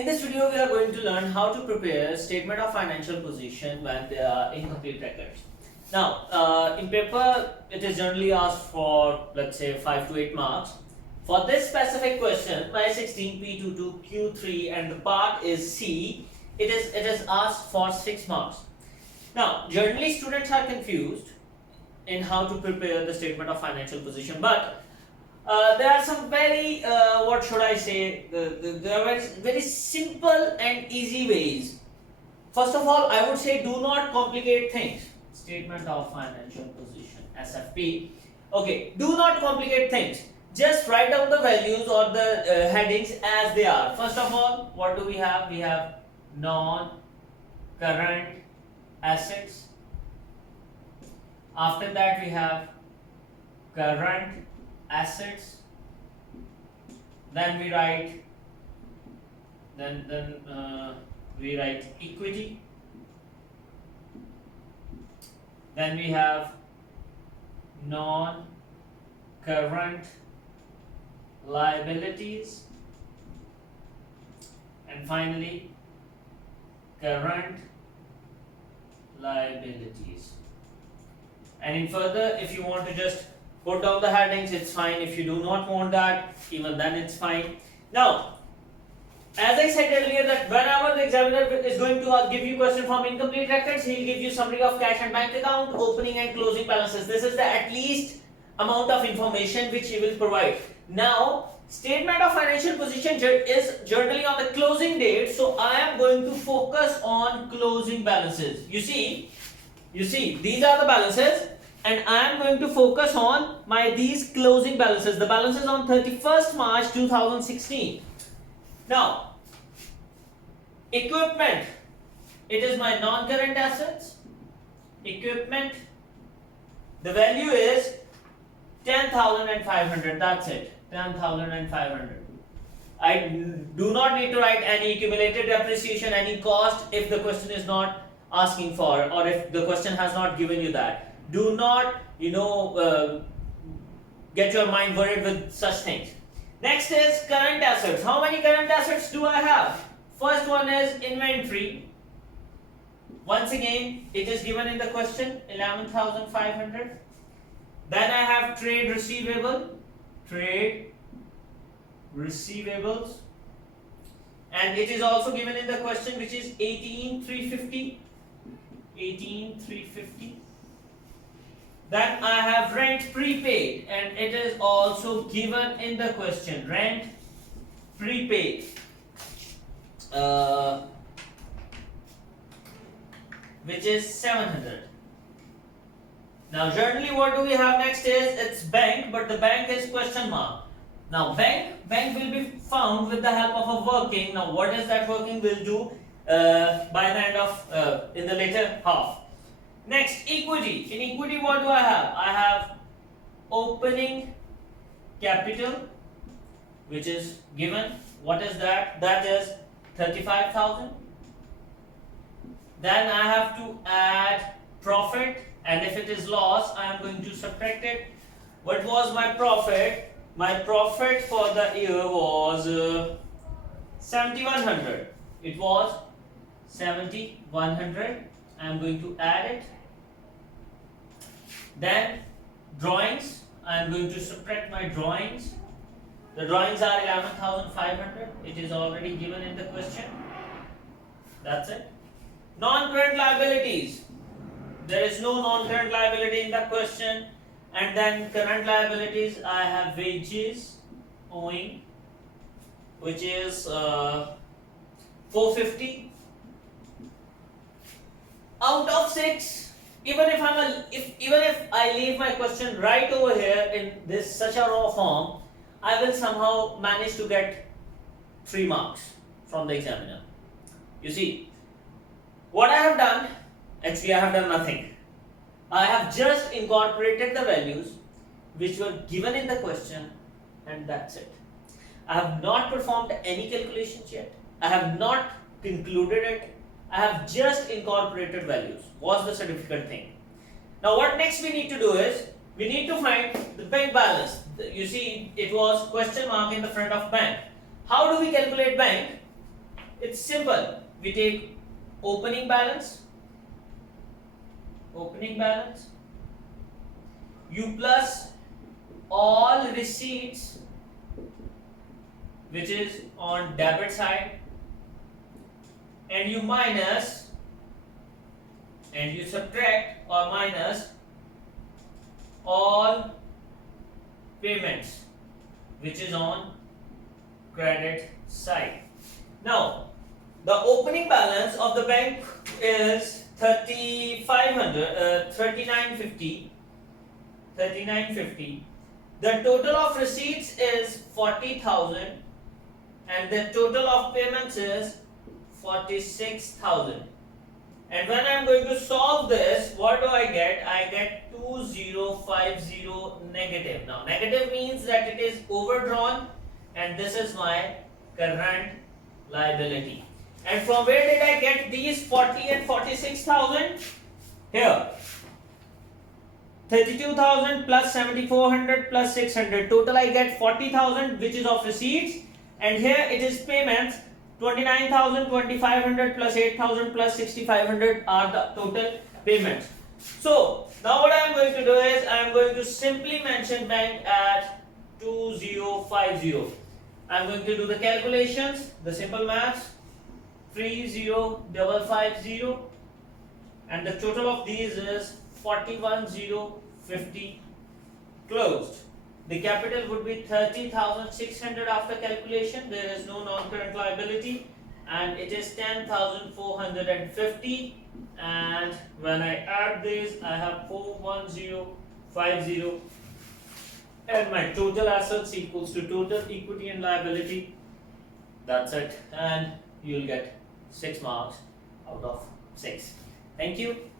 In this video, we are going to learn how to prepare statement of financial position when there are incomplete records. Now, in paper, it is generally asked for, let's say, 5 to 8 marks. For this specific question, Y16, P22, Q3, and the part is C, it is asked for 6 marks. Now, generally, students are confused in how to prepare the statement of financial position, but there are some very what should I say? There are very simple and easy ways. First of all, I would say do not complicate things. Statement of financial position (SFP). Okay, do not complicate things. Just write down the values or the headings as they are. First of all, what do we have? We have non-current assets. After that, we have current assets. Then we write equity. Then we have non-current liabilities, and finally current liabilities. And in further, if you want to just put down the headings, it's fine. If you do not want that, even then it's fine. Now, as I said earlier, that whenever the examiner is going to give you question from incomplete records, he will give you summary of cash and bank account, opening and closing balances. This is the at least amount of information which he will provide. Now, statement of financial position is generally on the closing date, so I am going to focus on closing balances. You see, these are the balances, and I am going to focus on these closing balances. The balances on 31st March 2016. Now, equipment, it is my non-current assets. Equipment, the value is 10,500. That's it, 10,500. I do not need to write any accumulated depreciation, any cost if the question is not asking for, or if the question has not given you that. Do not, get your mind worried with such things. Next is current assets. How many current assets do I have? First one is inventory. Once again, it is given in the question, 11,500. Then I have trade receivables. And it is also given in the question, which is 18,350. Then I have rent prepaid, and it is also given in the question, rent prepaid, which is 700. Now generally what do we have next is, it's bank, but the bank is question mark. Now bank will be found with the help of a working. Now what is that working we'll do by the end of in the later half. Next, equity. In equity, what do I have? I have opening capital, which is given. What is that? That is 35,000. Then I have to add profit, and if it is loss, I am going to subtract it. What was my profit? My profit for the year was 7,100. It was 7,100. I am going to add it. Then drawings, I am going to subtract my drawings. The drawings are 11,500. It is already given in the question. That's it. Non-current liabilities. There is no non-current liability in the question. And then current liabilities, I have wages owing, which is 450. Out of 6, even if I leave my question right over here in this such a raw form, I will somehow manage to get 3 marks from the examiner. You see, what I have done, actually I have done nothing. I have just incorporated the values which were given in the question, and that's it. I have not performed any calculations yet. I have not concluded it. I have just incorporated values. Was the difficult thing? Now what next we need to do is, we need to find the bank balance. You see, it was question mark in the front of bank. How do we calculate bank? It's simple. We take opening balance, you plus all receipts which is on debit side, and you minus and you subtract or minus all payments which is on credit side. Now, the opening balance of the bank is 3950. The total of receipts is 40,000 and the total of payments is 46,000. And when I am going to solve this, what do I get? I get 2050 negative. Now, negative means that it is overdrawn and this is my current liability. And from where did I get these 40 and 46,000? Here. 32,000 plus 7,400 plus 600. Total I get 40,000 which is of receipts. And here it is payments. 29,000, 2,500 plus 8,000 plus 6,500 are the total payments. So now what I am going to do is I am going to simply mention bank at 2050. I am going to do the calculations, the simple maths. 30,550 and the total of these is 41,050 closed. The capital would be 30,600 after calculation. There is no non-current liability and it is 10,450, and when I add these I have 41050 and my total assets equals to total equity and liability. That's it, and you'll get 6 marks out of 6. Thank you.